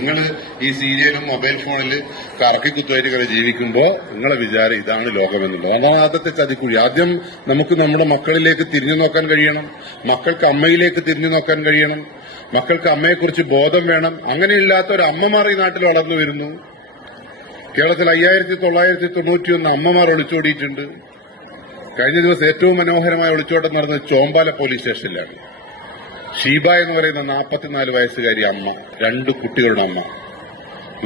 നിങ്ങൾ ഈ സീരിയലും മൊബൈൽ ഫോണിൽ കറക്കിക്കുത്തുമായിട്ട് ജീവിക്കുമ്പോൾ നിങ്ങളെ വിചാരം ഇതാണ് ലോകമെന്നുള്ളത്. അതാണ് ആദ്യത്തെ ചതിക്കുഴി. ആദ്യം നമുക്ക് നമ്മുടെ മക്കളിലേക്ക് തിരിഞ്ഞു നോക്കാൻ കഴിയണം, മക്കൾക്ക് അമ്മയിലേക്ക് തിരിഞ്ഞു നോക്കാൻ കഴിയണം, മക്കൾക്ക് അമ്മയെക്കുറിച്ച് ബോധം വേണം. അങ്ങനെയില്ലാത്ത ഒരു അമ്മമാർ ഈ നാട്ടിൽ വളർന്നു വരുന്നു. കേരളത്തിൽ 5991 അമ്മമാർ ഒളിച്ചോടിയിട്ടുണ്ട്. കഴിഞ്ഞ ദിവസം ഏറ്റവും മനോഹരമായ ഒളിച്ചോട്ടം നടന്നത് ചോമ്പാല പോലീസ് സ്റ്റേഷനിലാണ്. ഷീബ എന്ന് പറയുന്ന 44 വയസ്സുകാരി അമ്മ, 2 കുട്ടികളുടെ അമ്മ,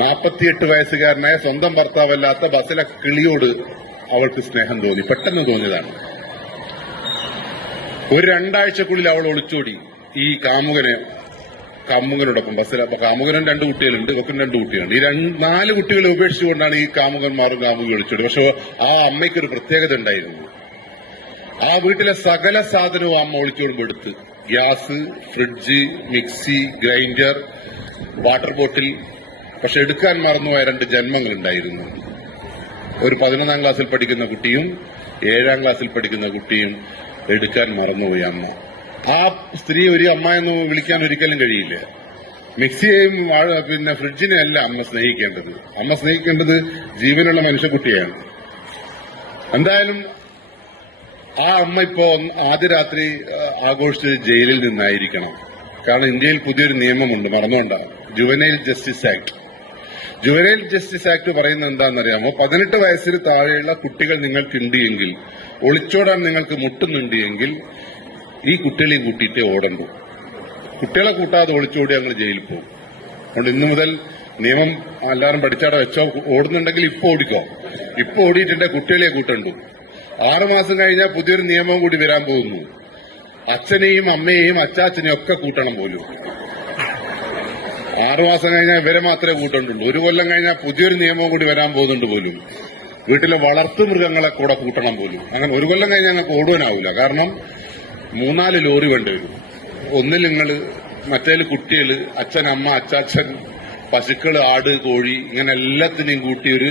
48 വയസ്സുകാരനായ സ്വന്തം ഭർത്താവല്ലാത്ത ബസ്സിലെ കിളിയോട് അവൾക്ക് സ്നേഹം തോന്നി, പെട്ടെന്ന് തോന്നിയതാണ്. ഒരു 2 ആഴ്ചക്കുള്ളിൽ അവൾ ഒളിച്ചോടി ഈ കാമുകനോടൊപ്പം ബസ്സിൽ. അപ്പൊ കാമുകനും 2 കുട്ടികളുണ്ട്, ഇവക്കും 2 കുട്ടികളുണ്ട്. ഈ 4 കുട്ടികളെ ഉപേക്ഷിച്ചുകൊണ്ടാണ് ഈ കാമുകന്മാരും കാമുകി ഒളിച്ചോടി. പക്ഷെ ആ അമ്മയ്ക്കൊരു പ്രത്യേകത ഉണ്ടായിരുന്നു. ആ വീട്ടിലെ സകല സാധനവും അമ്മ ഒളിച്ചോടുമ്പോൾ എടുത്ത്, gas, fridge, mixie, grinder, water bottle. പക്ഷെ എടുക്കാൻ മറന്നുപോയ 2 ജന്മങ്ങളുണ്ടായിരുന്നു. ഒരു 11ാം ക്ലാസ്സിൽ പഠിക്കുന്ന കുട്ടിയും 7ാം ക്ലാസ്സിൽ പഠിക്കുന്ന കുട്ടിയും എടുക്കാൻ മറന്നുപോയി അമ്മ. ആ സ്ത്രീ ഒരു അമ്മ എന്ന് വിളിക്കാൻ ഒരിക്കലും കഴിയില്ല. മിക്സിയെയും ഫ്രിഡ്ജിനെയും അല്ല അമ്മ സ്നേഹിക്കേണ്ടത്. അമ്മ സ്നേഹിക്കേണ്ടത് ജീവനുള്ള മനുഷ്യക്കുട്ടിയാണ്. എന്തായാലും ആ അമ്മ ഇപ്പോ ആദ്യ രാത്രി ആഘോഷിച്ച് ജയിലിൽ നിന്നായിരിക്കണം. കാരണം ഇന്ത്യയിൽ പുതിയൊരു നിയമമുണ്ട്, മറന്നുകൊണ്ടാണ്, juvenile justice act. Juvenile justice act പറയുന്നത് എന്താണെന്നറിയാമോ? 18 വയസ്സിന് താഴെയുള്ള കുട്ടികൾ നിങ്ങൾക്കുണ്ട് എങ്കിൽ, ഒളിച്ചോടാൻ നിങ്ങൾക്ക് മുട്ടുന്നുണ്ട് എങ്കിൽ, ഈ കുട്ടികളെയും കൂട്ടിയിട്ടേ ഓടണ്ടു. കുട്ടികളെ കൂട്ടാതെ ഒളിച്ചോടി ഞങ്ങൾ ജയിലിൽ പോകും. അതുകൊണ്ട് ഇന്നു മുതൽ നിയമം എല്ലാവരും പഠിച്ചാടെ വെച്ചോ. ഓടുന്നുണ്ടെങ്കിൽ ഇപ്പൊ ഓടിക്കോ. ഇപ്പൊ ഓടിയിട്ടുണ്ട് കുട്ടികളെ കൂട്ടണ്ടു. 6 മാസം കഴിഞ്ഞാൽ പുതിയൊരു നിയമം കൂടി വരാൻ പോകുന്നു. അച്ഛനെയും അമ്മയെയും അച്ചാച്ചനെയും ഒക്കെ കൂട്ടണം പോലും. 6 മാസം കഴിഞ്ഞാൽ ഇവരെ മാത്രമേ കൂട്ടണ്ടുള്ളൂ. 1 കൊല്ലം കഴിഞ്ഞാൽ പുതിയൊരു നിയമം കൂടി വരാൻ പോകുന്നുണ്ട് പോലും. വീട്ടിലെ വളർത്തു മൃഗങ്ങളെ കൂടെ കൂട്ടണം പോലും. അങ്ങനെ 1 കൊല്ലം കഴിഞ്ഞാൽ ഞങ്ങൾക്ക് ഓടുവാനാവില്ല. കാരണം 3-4 ലോറി വേണ്ടിവരും. ഒന്നിൽ നിങ്ങൾ, മറ്റേതിൽ കുട്ടികൾ, അച്ഛൻ, അമ്മ, അച്ചാച്ചൻ, പശുക്കൾ, ആട്, കോഴി, ഇങ്ങനെ എല്ലാത്തിനെയും കൂട്ടി ഒരു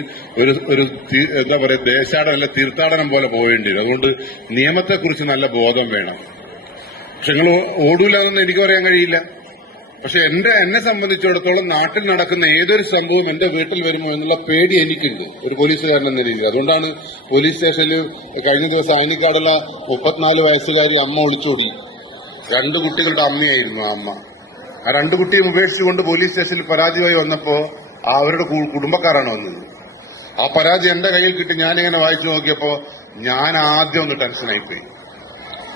എന്താ പറയുക, ദേശാടനല്ല തീർത്ഥാടനം പോലെ പോവേണ്ടി വരും. അതുകൊണ്ട് നിയമത്തെക്കുറിച്ച് നല്ല ബോധം വേണം. പക്ഷെ നിങ്ങൾ ഓടൂല എന്നൊന്നും എനിക്ക് പറയാൻ കഴിയില്ല. പക്ഷെ എന്നെ സംബന്ധിച്ചിടത്തോളം നാട്ടിൽ നടക്കുന്ന ഏതൊരു സംഭവം എന്റെ വീട്ടിൽ വരുമോ എന്നുള്ള പേടി എനിക്കുണ്ട്, ഒരു പോലീസുകാരൻ എന്ന രീതിയിൽ. അതുകൊണ്ടാണ് പോലീസ് സ്റ്റേഷനിൽ കഴിഞ്ഞ ദിവസം ആനിക്കാടുള്ള 34 വയസ്സുകാരി അമ്മ ഒളിച്ചോടി. 2 കുട്ടികളുടെ അമ്മയായിരുന്നു ആ അമ്മ. ആ 2 കുട്ടിയും ഉപേക്ഷിച്ചുകൊണ്ട് പോലീസ് സ്റ്റേഷനിൽ പരാതിയായി വന്നപ്പോ അവരുടെ കുടുംബക്കാരാണ് വന്നത്. ആ പരാതി എന്റെ കയ്യിൽ കിട്ടി ഞാനിങ്ങനെ വായിച്ചു നോക്കിയപ്പോ ഞാൻ ആദ്യം ഒന്ന് ടെൻഷനായിപ്പോയി.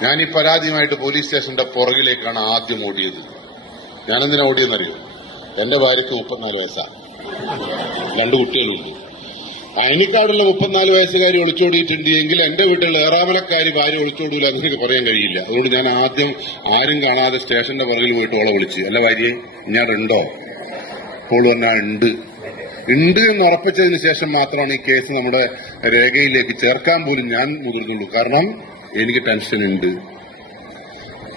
ഞാൻ ഈ പരാതിയുമായിട്ട് പോലീസ് സ്റ്റേഷന്റെ പുറകിലേക്കാണ് ആദ്യം ഓടിയത്. ഞാനെന്തിനാ ഓടിയെന്നറിയോ? എന്റെ ഭാര്യയ്ക്ക് 34 വയസ്സാണ്, 2 കുട്ടികളുണ്ട്. അയനിക്കാടുള്ള 34 വയസ്സുകാരി ഒളിച്ചോടിയിട്ടുണ്ട് എങ്കിൽ എന്റെ വീട്ടിൽ ഏറാമലക്കാരി ഭാര്യ ഒളിച്ചോടൂല എന്ന് എനിക്ക് പറയാൻ കഴിയില്ല. അതുകൊണ്ട് ഞാൻ ആദ്യം ആരും കാണാതെ സ്റ്റേഷന്റെ പുറകിൽ പോയിട്ട് ഓളെ വിളിച്ച്, അല്ല ഭാര്യയെ ഞാൻ ഉണ്ടോ? അപ്പോൾ പറഞ്ഞാൽ ഉണ്ട് എന്ന് ഉറപ്പിച്ചതിന് ശേഷം മാത്രമാണ് ഈ കേസ് നമ്മുടെ രേഖയിലേക്ക് ചേർക്കാൻ പോലും ഞാൻ മുതിർന്നുള്ളൂ. കാരണം എനിക്ക് ടെൻഷൻ ഉണ്ട്.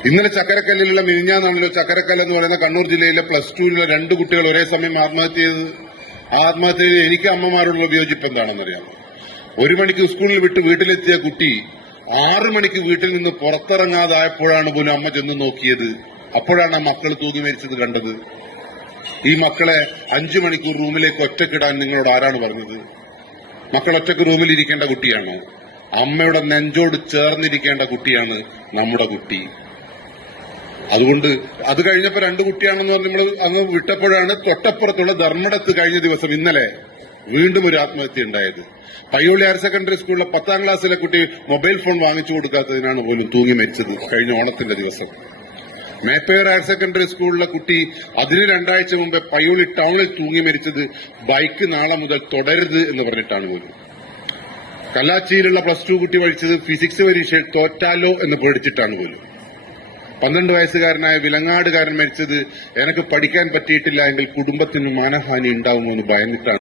ഇന്നലെ ചക്കരക്കല്ലിലുള്ള മിനിഞ്ഞാന്നാണല്ലോ ചക്കരക്കല്ല് എന്ന് പറയുന്ന കണ്ണൂർ ജില്ലയിലെ +2 2 കുട്ടികൾ ഒരേ സമയം ആത്മഹത്യ ചെയ്തത്. ആ ആത്മഹത്യയിൽ എനിക്ക് അമ്മമാരോടുള്ള വിയോജിപ്പ് എന്താണെന്നറിയാമോ? 1 മണിക്ക് സ്കൂളിൽ വിട്ട് വീട്ടിലെത്തിയ കുട്ടി 6 മണിക്ക് വീട്ടിൽ നിന്ന് പുറത്തിറങ്ങാതായപ്പോഴാണ് പോലും അമ്മ ചെന്ന് നോക്കിയത്. അപ്പോഴാണ് ആ മക്കൾ തൂങ്ങി മരിച്ചത് കണ്ടത്. ഈ മക്കളെ 5 മണിക്കൂർ റൂമിലേക്ക് ഒറ്റക്കിടാൻ നിങ്ങളോട് ആരാണ് പറഞ്ഞത്? മക്കൾ ഒറ്റക്ക് റൂമിൽ ഇരിക്കേണ്ട കുട്ടിയാണോ? അമ്മയുടെ നെഞ്ചോട് ചേർന്നിരിക്കേണ്ട കുട്ടിയാണ് നമ്മുടെ കുട്ടി. അതുകൊണ്ട് അത് കഴിഞ്ഞപ്പോ 2 കുട്ടിയാണെന്ന് പറഞ്ഞ് നമ്മൾ അങ്ങ് വിട്ടപ്പോഴാണ് തൊട്ടപ്പുറത്തുള്ള ധർമ്മടത്ത് കഴിഞ്ഞ ദിവസം ഇന്നലെ വീണ്ടും ഒരു ആത്മഹത്യ ഉണ്ടായത്. പയ്യോളി ഹയർ സെക്കൻഡറി സ്കൂളിലെ 10ാം ക്ലാസ്സിലെ കുട്ടി മൊബൈൽ ഫോൺ വാങ്ങിച്ചു കൊടുക്കാത്തതിനാണ് പോലും തൂങ്ങി മരിച്ചത് കഴിഞ്ഞ ഓണത്തിന്റെ ദിവസം. മേപ്പയർ ഹയർ സെക്കൻഡറി സ്കൂളിലെ കുട്ടി അതിന് 2 ആഴ്ച മുമ്പ് പയ്യോളി ടൗണിൽ തൂങ്ങി മരിച്ചത് ബൈക്ക് നാളെ മുതൽ തുടരുത് എന്ന് പറഞ്ഞിട്ടാണ് പോലും. കല്ലാച്ചിയിലുള്ള +2 കുട്ടി പഠിച്ചത് ഫിസിക്സ് പരീക്ഷയിൽ തോറ്റാലോ എന്ന് പേടിച്ചിട്ടാണ് പോലും. 12 വയസ്സുകാരനായ വിലങ്ങാടുകാരൻ മരിച്ചത് എനിക്ക് പഠിക്കാൻ പറ്റിയിട്ടില്ല എങ്കിൽ കുടുംബത്തിന് മാനഹാനി ഉണ്ടാവുമോ എന്ന് ഭയന്നിട്ടാണ്.